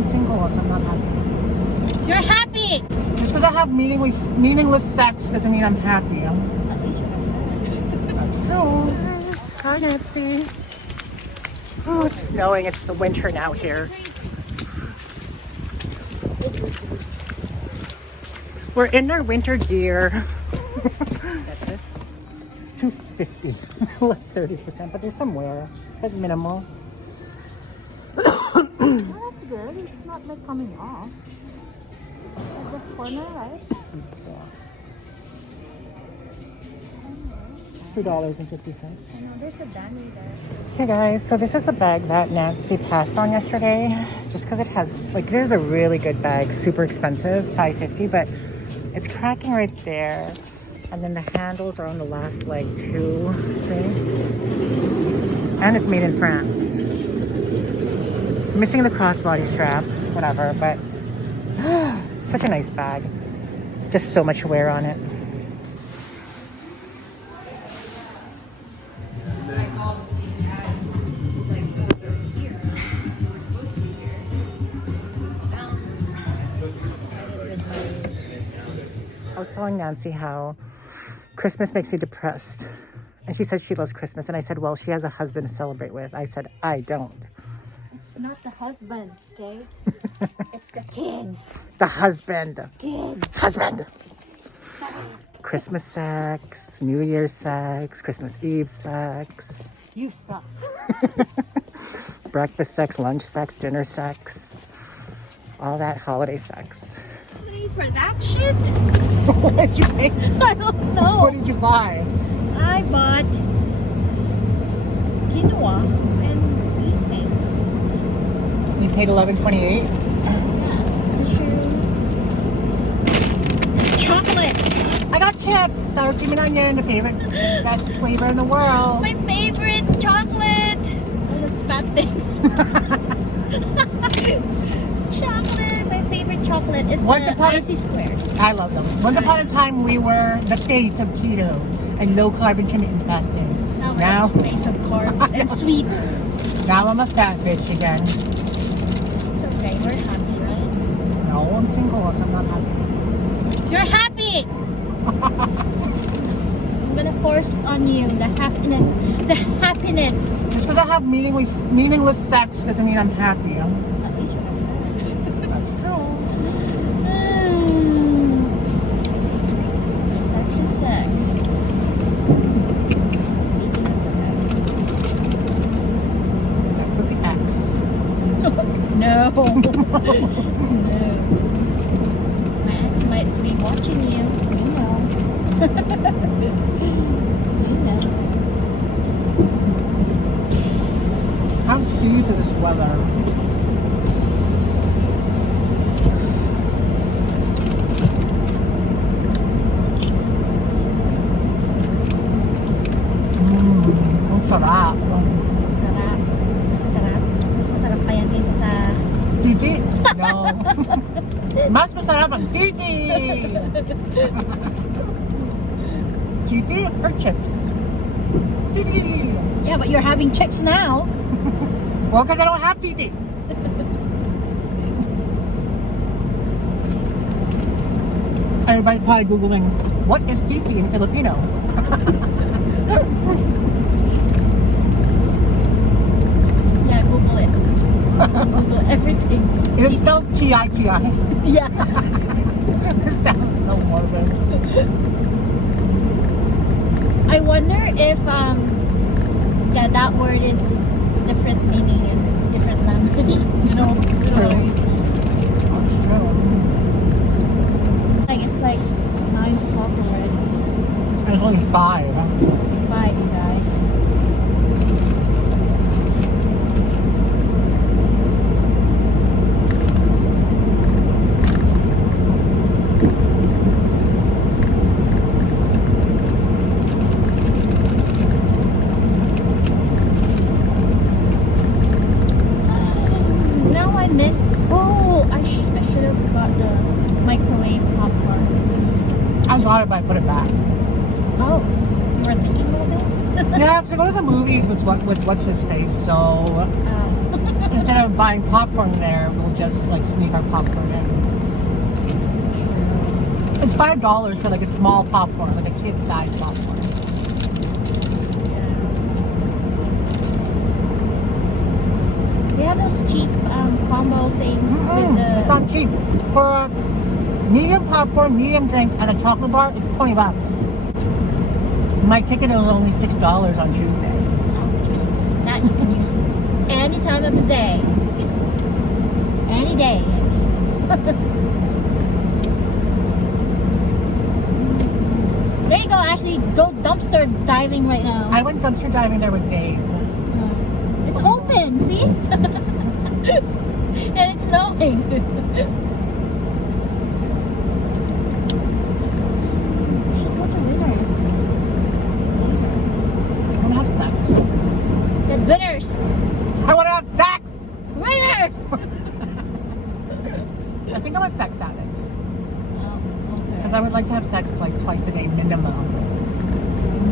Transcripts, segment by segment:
I'm single, so I'm not happy. You're happy! Just because I have meaningless sex doesn't mean I'm happy. At least you have sex. That's true. Hi, Nancy. Oh, it's snowing. It's the winter now here. We're in our winter gear. It's $250, less 30%, but there's some wear, but minimal. Oh, that's good. It's not like coming off. Like this corner, right? Yeah. $2.50. I know, there's a Danny there. Hey guys, so this is the bag that Nancy passed on yesterday. Just because it has, like, there's a really good bag, super expensive, $5.50, but it's cracking right there. And then the handles are on the last leg too, see? And it's made in France. Missing the crossbody strap, whatever, but such a nice bag. Just so much wear on it. I was telling Nancy how Christmas makes me depressed. And she said she loves Christmas. And I said, well, she has a husband to celebrate with. I said, I don't. It's not the husband, okay? It's the kids. The husband. Kids. Husband. Christmas sex, New Year's sex, Christmas Eve sex. You suck. Breakfast sex, lunch sex, dinner sex. All that holiday sex. For that shit? What did you pay? I don't know. What did you buy? I bought quinoa and these things. You paid $11.28? Chocolate. I got chips, sour cream and onion, the favorite, best flavor in the world. My favorite chocolate. Those fat things. Chocolate. My favorite chocolate is the icy squares. I love them. Once upon a time, we were the face of keto and low carb intermittent fasting. Now we're the face of carbs and sweets. Now I'm a fat bitch again. It's okay. We're happy, right? No, I'm single, so I'm not happy. You're happy. I'm gonna force on you the happiness. The happiness. Just because I have meaningless sex doesn't mean I'm happy. At least you have sex. That's true. Sex is sex. Speaking of sex. Sex with the X. No. No. My ex might be watching you. You know. You know. I'm used to this weather. Ang sarap. Sarap. Sarap. Mas masarap pa yan kaysa sa... Titi? No. Mas masarap ang titi! Titi or chips? Titi! Yeah, but you're having chips now. Well, because I don't have titi. Everybody probably Googling, what is titi in Filipino? Yeah, Google it. Google everything. Is it spelled T-I-T-I? Yeah. This sounds so morbid. I wonder if yeah, that word is different meaning in different language. You know. That's true. Like it's like 9 o'clock already. And it's only 5. Bye, you guys. Now I miss. Oh, I should have got the microwave popcorn. I thought if I put it back. Oh, you were thinking about that? Yeah, because I go to the movies with what's his face, so instead of buying popcorn there, we'll just like sneak our popcorn in. It's $5 for like a small popcorn, like a kid-sized popcorn. They have those cheap combo things with the. It's not cheap. For a medium popcorn, medium drink, and a chocolate bar, it's $20. My ticket was only $6 on Tuesday. That you can use any time of the day. Any day. There you go, Ashley. Go dumpster diving right now. I went dumpster diving there with Dave. It's open, see? And it's snowing. Should go to Winners. I want to have sex. Said Winners. I want to have sex! Winners! I think I'm a sex addict. Oh, okay. Because I would like to have sex like twice a day minimum.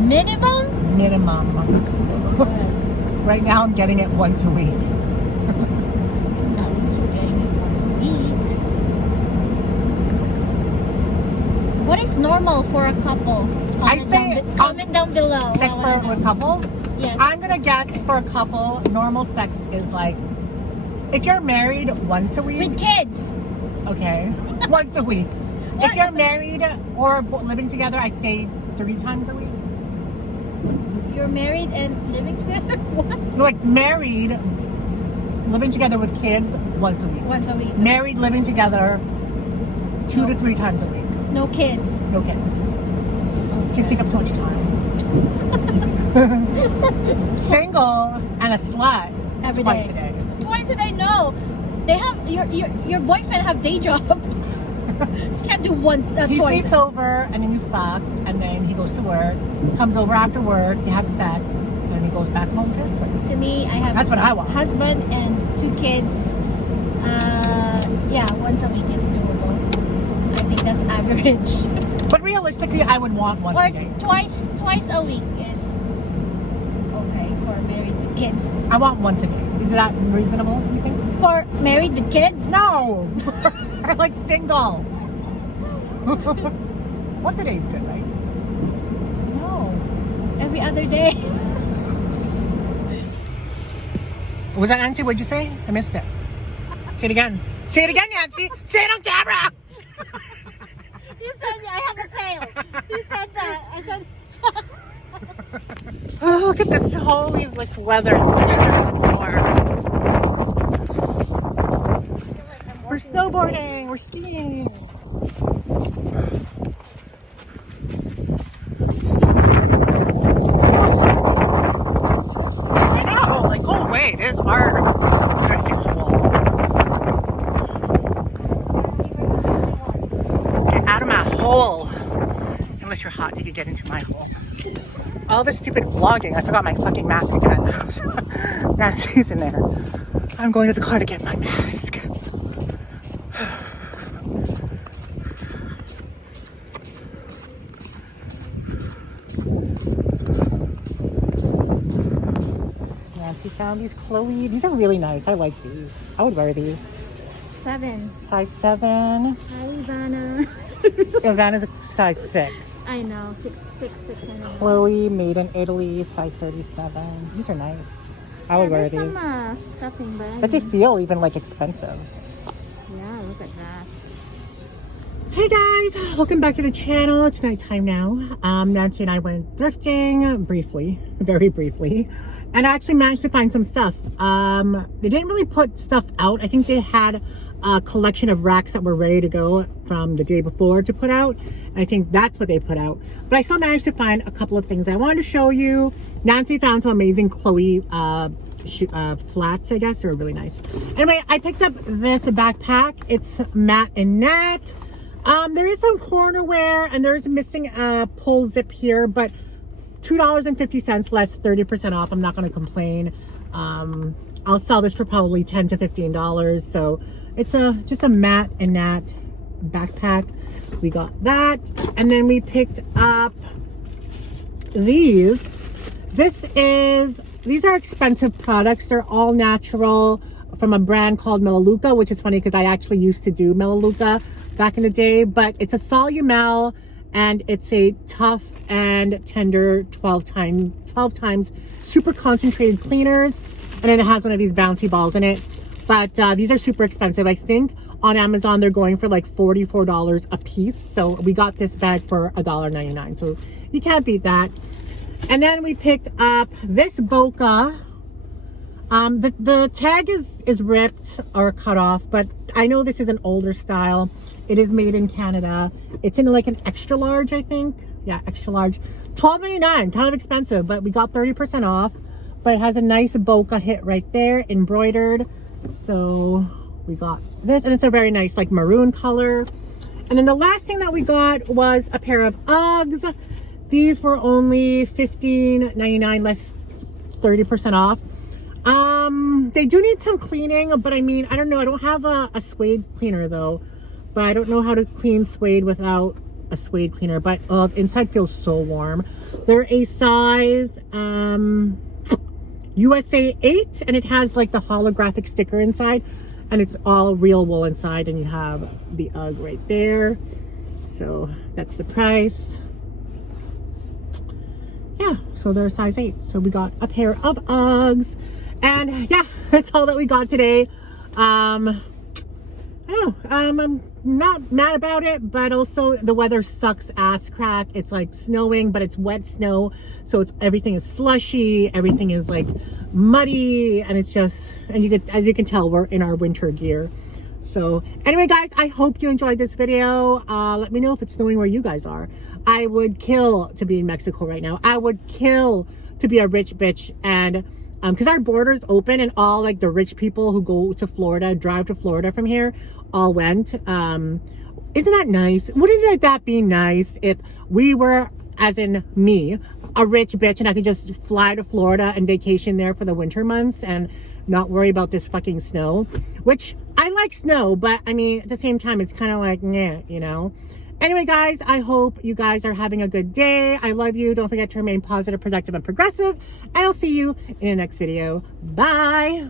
Minimum? Minimum. Right now I'm getting it once a week. At least you're getting it once a week. What is normal for a couple? Comment down below. Sex with couples? Yes. I'm gonna guess for a couple, normal sex is like, if you're married, once a week. With kids. Okay. Once a week. If you're married or living together, I say 3 times a week. You're married and living together? What? Like married, living together with kids, once a week. Once a week. Married, living together, 2 to 3 times a week. No kids. No kids. Okay. Kids take up too much time. Single and a slut Every twice day. a day. Twice a day? No. They have your boyfriend have day job. You can't do once. He twice. sleeps over and then you fuck and then he goes to work, comes over after work, you have sex, and then he goes back home to his place. To me, I have. That's what I want. Husband and 2 kids. Yeah, once a week is doable. I think that's average. But realistically, I would want once Or a day. twice a week is okay for married with kids. I want once a day. Is that reasonable, you think? For married with kids? No! I like single. Once a day is good, right? No. Every other day. Was that Nancy? What'd you say? I missed it. Say it again. Say it again, Nancy! Say it on camera! You said I have a sale. You said that. I said. Oh, look at this holy this weather. It's blizzard on the floor. We're snowboarding. We're skiing. I know. Like, go away. It is hard. Get out of my hole. Unless you're hot, you could get into my hole. All this stupid vlogging. I forgot my fucking mask again. Nancy's in there. I'm going to the car to get my mask. Nancy found these Chloe. These are really nice. I like these. I would wear these. 7. Size 7. Hi, Ivana. Ivana's a size 6. I know. 6. Chloe, made in Italy, size 37. These are nice. I would wear these. Some stuffing, But they feel even like expensive. Yeah, look at that. Hey guys, welcome back to the channel. It's nighttime now. Nancy and I went thrifting briefly, very briefly, and I actually managed to find some stuff. They didn't really put stuff out. I think they had a collection of racks that were ready to go from the day before to put out. And I think that's what they put out. But I still managed to find a couple of things I wanted to show you. Nancy found some amazing Chloe flats, I guess. They were really nice. Anyway, I picked up this backpack. It's matte and nat. There is some corner wear and there's missing a pull zip here, but $2.50 less, 30% off. I'm not going to complain. I'll sell this for probably $10 to $15. So it's just a matte and nat backpack. We got that. And then we picked up these. These are expensive products. They're all natural from a brand called Melaleuca, which is funny because I actually used to do Melaleuca back in the day, but it's a Solumel and it's a tough and tender 12 times super concentrated cleaners. And then it has one of these bouncy balls in it. But these are super expensive. I think on Amazon they're going for like $44 a piece. So we got this bag for $1.99. So you can't beat that. And then we picked up this Boca. The tag is ripped or cut off, but I know this is an older style. It is made in Canada. It's in like an extra large, I think. Yeah, extra large. $12.99, kind of expensive, but we got 30% off. But it has a nice Boca hit right there, embroidered. So we got this, and it's a very nice like maroon color. And then the last thing that we got was a pair of Uggs. These were only $15.99, less 30% off. They do need some cleaning, but I mean, I don't know. I don't have a suede cleaner though, but I don't know how to clean suede without a suede cleaner. But the inside feels so warm. They're a size USA 8, and it has like the holographic sticker inside, and it's all real wool inside, and you have the UGG right there. So that's the price. Yeah, so they're a size 8. So we got a pair of Uggs, and yeah, that's all that we got today. I don't know, I'm not mad about it, but also the weather sucks ass crack. It's like snowing, but it's wet snow, so everything is slushy, everything is like muddy, and it's just, and as you can tell, we're in our winter gear. So anyway, guys, I hope you enjoyed this video. Let me know if it's snowing where you guys are. I would kill to be in Mexico right now. I would kill to be a rich bitch, and because our border's open, and all like the rich people who go to Florida, drive to Florida from here, all went. Isn't that nice? Wouldn't that be nice if we were, as in me, a rich bitch, and I could just fly to Florida and vacation there for the winter months and not worry about this fucking snow? Which I like snow, but I mean, at the same time, it's kind of like, nah, you know? Anyway, guys, I hope you guys are having a good day. I love you. Don't forget to remain positive, productive, and progressive. And I'll see you in the next video. Bye.